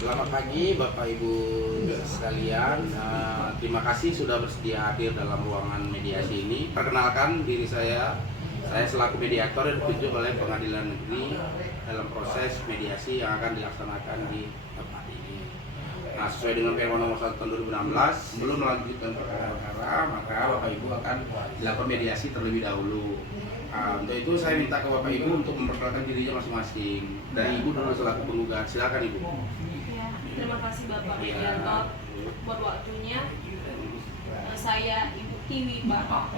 Selamat pagi Bapak Ibu sekalian. Terima kasih sudah bersedia hadir dalam ruangan mediasi ini. Perkenalkan diri saya selaku mediator yang ditunjuk oleh Pengadilan Negeri dalam proses mediasi yang akan dilaksanakan di tempat ini. Nah, sesuai dengan Permen Nomor 1 Tahun 2016, sebelum melanjutkan perkara, maka Bapak Ibu akan dilakukan mediasi terlebih dahulu. Untuk itu saya minta ke Bapak Ibu untuk memperkenalkan dirinya masing-masing. Dari Ibu dulu selaku penggugat, silakan Ibu. Ya, terima kasih Bapak Mediator buat waktunya. Saya Ibu Tiwi Pak.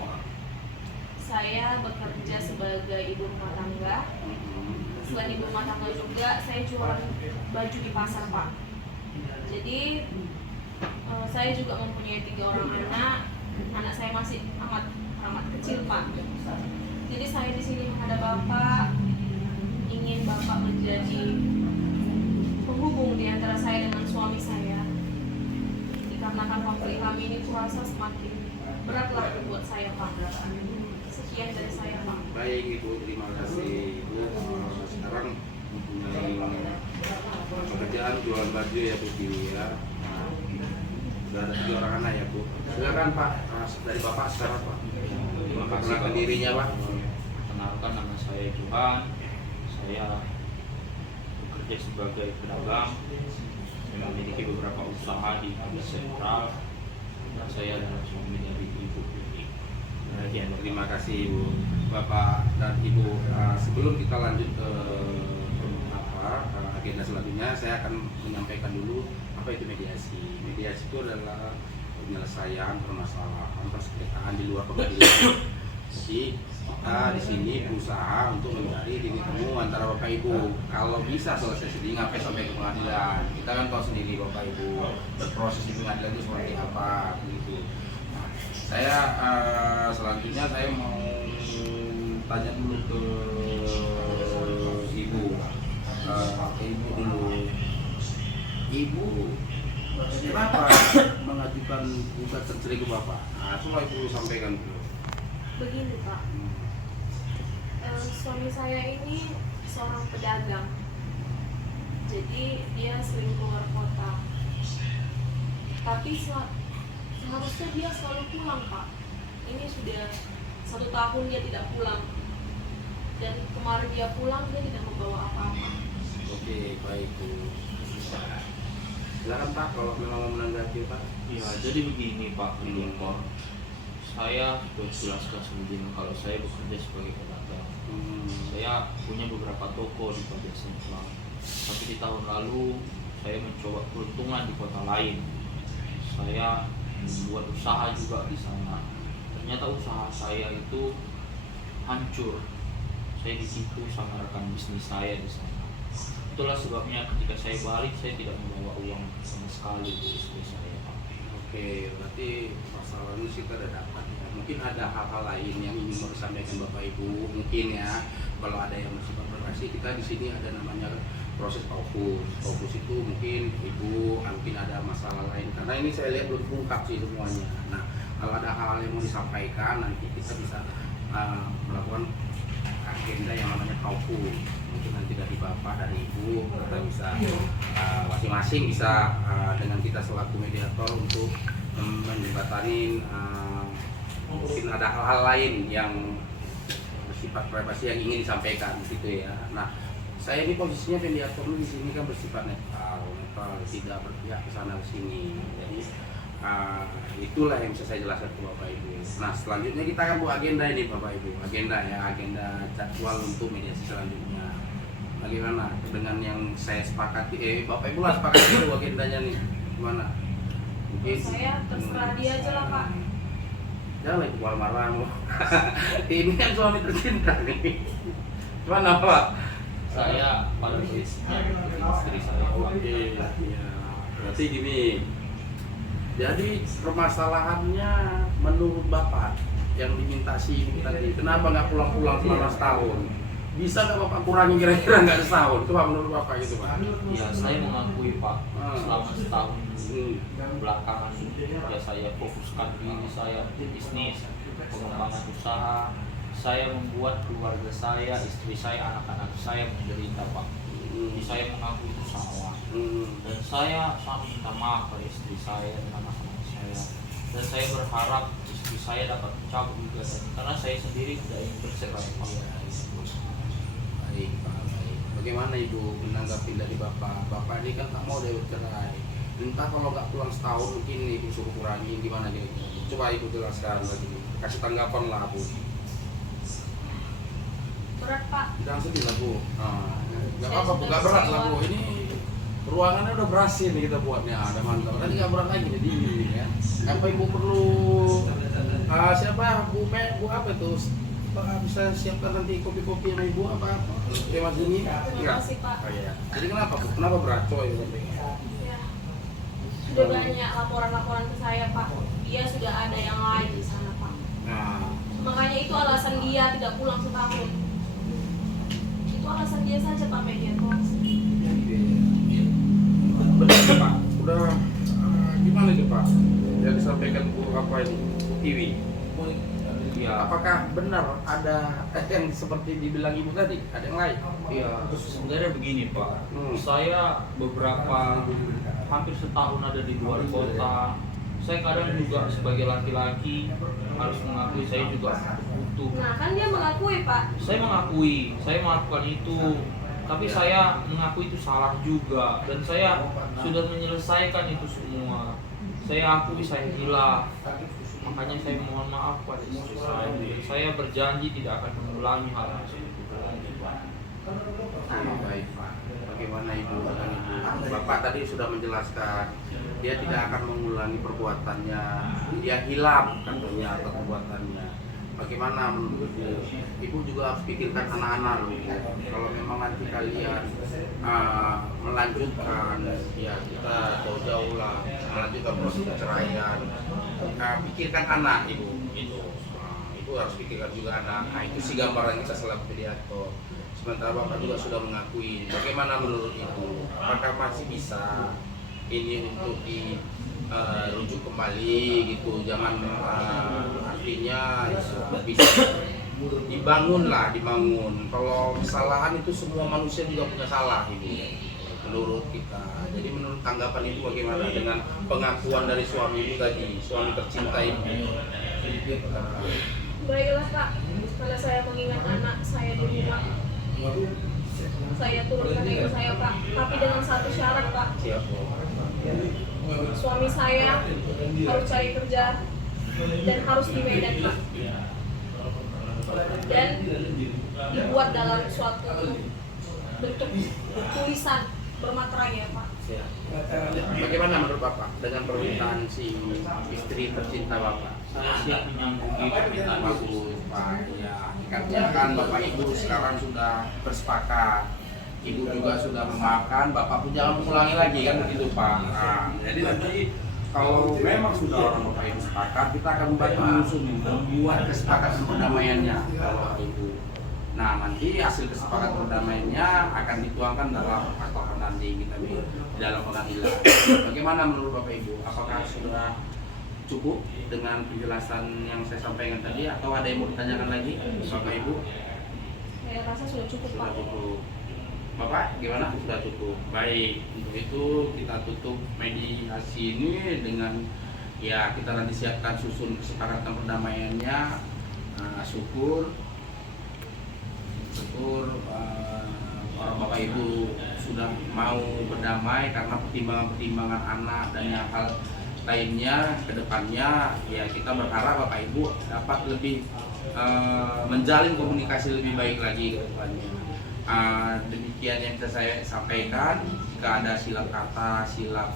Saya bekerja sebagai ibu rumah tangga. Selain ibu rumah tangga juga, saya jualan baju di pasar Pak. Jadi saya juga mempunyai 3 orang anak. Anak saya masih amat kecil Pak. Jadi saya di sini menghadap Bapak, ingin Bapak menjadi penghubung di antara saya dengan suami saya. Dikarenakan konflik kami ini kurasa semakin beratlah buat saya Pak. Sekian dari saya Pak. Baik Ibu, terima kasih Ibu. Sekarang mempunyai pekerjaan jual baju ya Bu Tiwi ya. Sudah ada 3 orang anak ya Bu. Silakan Pak, dari Bapak sekarang Pak. Terima kasih Perkenalkan dirinya Pak. Kenalkan, nama saya Johan. Saya bekerja sebagai pedagang, memiliki beberapa usaha di Kota Sentral. Dan saya adalah suami dari Ibu Tiwi. Terima kasih Ibu, Bapak dan Ibu. Sebelum kita lanjut ke agenda selanjutnya, saya akan menyampaikan dulu apa itu mediasi. Mediasi itu adalah penyelesaian permasalahan persengketaan di luar pengadilan. Jadi kita di sini berusaha untuk mencari titik temu antara Bapak Ibu. Kalau bisa selesai sendiri, ngapain sampai ke pengadilan? Kita kan tahu sendiri Bapak Ibu berproses di pengadilan itu seperti apa, begitu. Nah, saya selanjutnya saya mau tanya dulu ke Ibu. Ibu dulu. Ibu kenapa mengajukan gugatan cerai ke Bapak? Nah, coba Ibu sampaikan dulu. Begini Pak, suami saya ini seorang pedagang. Jadi dia sering keluar kota. Tapi seharusnya dia selalu pulang Pak. Ini sudah 1 tahun dia tidak pulang. Dan kemarin dia pulang, dia tidak membawa apa-apa. Oke, baik Bu. Silakan Pak, kalau memang mau menanggapi Pak. Ya, jadi begini Pak Mediator. Saya sudah jelaskan sebelumnya kalau saya bekerja sebagai pedagang. Saya punya beberapa toko di Kota Sentral. Tapi di tahun lalu saya mencoba peruntungan di kota lain. Saya membuat usaha juga di sana. Ternyata usaha saya itu hancur. Saya ditipu sama rekan bisnis saya di sana. Itulah sebabnya ketika saya balik, saya tidak membawa uang sama sekali di istri saya. Oke, berarti masalah ini kita udah dapat ya. Mungkin ada hal-hal lain yang ingin mau disampaikan Bapak Ibu, mungkin ya. Kalau ada yang masih berprestasi, kita di sini ada namanya proses fokus. Fokus itu mungkin Ibu mungkin ada masalah lain, karena ini saya lihat belum terungkap sih semuanya. Nah, kalau ada hal-hal yang mau disampaikan, nanti kita bisa melakukan agenda yang namanya fokus. Mungkin nanti dari Bapak, dari Ibu, kita bisa masing-masing bisa dengan kita selaku mediator untuk menjembatani mungkin ada hal-hal lain yang bersifat privasi yang ingin disampaikan gitu ya. Nah, saya ini posisinya mediator di sini kan bersifat netral, tidak berpihak ke sana ke sini. Jadi itulah yang bisa saya jelaskan ke Bapak Ibu. Nah, selanjutnya kita akan buat agenda ini Bapak Ibu, agenda jadwal untuk mediasi selanjutnya. Bagaimana dengan yang saya sepakati? Bapak Ibu lah sepakati dulu agendanya nih, gimana? Mungkin Saya terserah dia aja lah Pak. jangan lagi marah-marah. Ini kan suami tercinta nih. Gimana Pak? Saya paling istri saya. Oke, ya. Berarti gini. Jadi permasalahannya menurut Bapak yang diminta si Ibu tadi, kenapa nggak pulang-pulang selama setahun? Bisa nggak Bapak kurangi kira-kira nggak setahun? Coba menurut Bapak gitu Pak. Ya, saya mengakui Pak, selama setahun belakangan ya saya fokuskan diri saya di bisnis, pengembangan usaha. Saya membuat keluarga saya, istri saya, anak-anak saya menderita Pak. Jadi saya mengaku itu salah. Dan saya sangat minta maaf pada istri saya dan anak-anak saya. Dan saya berharap istri saya dapat mencabut gugatan karena saya sendiri tidak ingin bercerai. Baik, Pak. Baik. Bagaimana Ibu menanggapi dari Bapak? Bapak ini kan tak mau dia bercerai. Entah kalau nggak pulang setahun mungkin Ibu suruh kurangi gimana gitu. Coba Ibu jelaskan lagi. Kasih tanggapan lah Bu. Berat Pak. Jangan sedih lah Bu. Nggak Saya apa-apa Bu, sudah nggak berat lah kecewa. Bu. Ini ruangannya udah berhasil nih kita buatnya, ada mantap. Tadi nggak berat lagi nih dingin nih ya. Apa Ibu perlu siapa Bu Bu apa itu? Bisa siapkan nanti kopi-kopi sama Ibu apa? Terima kasih. Terima kasih Pak. Oh iya. Jadi kenapa Bu? Kenapa berat coy sampai? Ya. Sudah banyak laporan-laporan ke saya Pak. Dia sudah ada yang lain di sana Pak. Nah, Makanya itu alasan dia tidak pulang setahun. Itu alasan dia saja Pak dia pulang. benar ya, Pak. Udah gimana nih Pak? Yang disampaikan Bu apa ini? Bu Tiwi. Ya, Apakah benar ada yang seperti dibilang Ibu tadi? Ada yang lain? ya sebenarnya begini Pak. Saya beberapa hampir setahun ada di luar kota. Saya kadang juga sebagai laki-laki harus mengakui saya juga butuh. Nah kan dia mengakui Pak. Saya mengakui, saya melakukan itu. Tapi saya mengakui itu salah juga. Dan saya sudah menyelesaikan itu semua. Saya akui saya hilaf. Makanya saya mohon maaf pada istri saya. Saya berjanji tidak akan mengulangi hal seperti itu lagi, Pak. Baik Pak. Bagaimana Ibu dengan Ibu? Bapak tadi sudah menjelaskan dia tidak akan mengulangi perbuatannya. Dia hilaf katanya atau perbuatannya. Bagaimana menurut Ibu? Ibu juga harus pikirkan anak-anak loh. Kalau memang nanti kalian melanjutkan, ya kita jauh-jauh lah melanjutkan proses perceraian. Pikirkan anak Ibu. Ibu harus pikirkan juga anak. Nah, itu sih gambaran kita selaku pediator. Sementara Bapak juga sudah mengakui. Bagaimana menurut Ibu? Apakah masih bisa ini untuk dirujuk kembali gitu? Jangan artinya bisa dibangun. Kalau kesalahan itu semua manusia juga punya salah Ibu. Menurut kita. Jadi menurut tanggapan Ibu bagaimana dengan pengakuan dari suami Ibu tadi, suami tercinta Ibu? Baiklah Pak. Karena saya mengingat anak saya di rumah. Saya turunkan ego saya Pak. Tapi dengan satu syarat Pak. Siap. Suami saya harus cari kerja dan harus di Medan Pak. Dan dibuat dalam suatu bentuk tulisan bermaterai ya Pak. Bagaimana menurut Bapak dengan permintaan si istri tercinta Bapak? Saya siap menyanggupi permintaan Bagus Pak. Ya, artinya kan Bapak Ibu sekarang sudah bersepakat. Ibu juga sudah memaafkan, Bapak pun jangan mengulangi lagi kan begitu Pak. Nah, jadi nanti kalau memang sudah orang Bapak Ibu sepakat, kita akan membantu menyusun membuat kesepakatan perdamaiannya Bapak Ibu. Nah, nanti hasil kesepakatan perdamaiannya akan dituangkan dalam fakta penanding kita di dalam pengadilan. Bagaimana menurut Bapak Ibu? Apakah sudah cukup dengan penjelasan yang saya sampaikan tadi atau ada yang mau ditanyakan lagi Bapak Ibu? Saya rasa sudah cukup Sudah Pak. cukup. Bapak gimana? Sudah cukup. Baik, untuk itu kita tutup mediasi ini dengan ya kita nanti siapkan susun kesepakatan perdamaiannya. Syukur orang Bapak Ibu sudah mau berdamai karena pertimbangan anak dan yang hal lainnya ke depannya. Ya kita berharap Bapak Ibu dapat lebih menjalin komunikasi lebih baik lagi ke depannya. Demikian yang bisa saya sampaikan. Jika ada silap kata, silap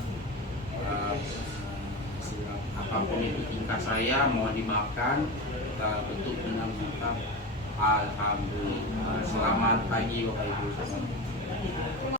apapun itu tingkah saya mohon dimaafkan. Kita tutup dengan ucap alhamdulillah. Selamat pagi Bapak Ibu.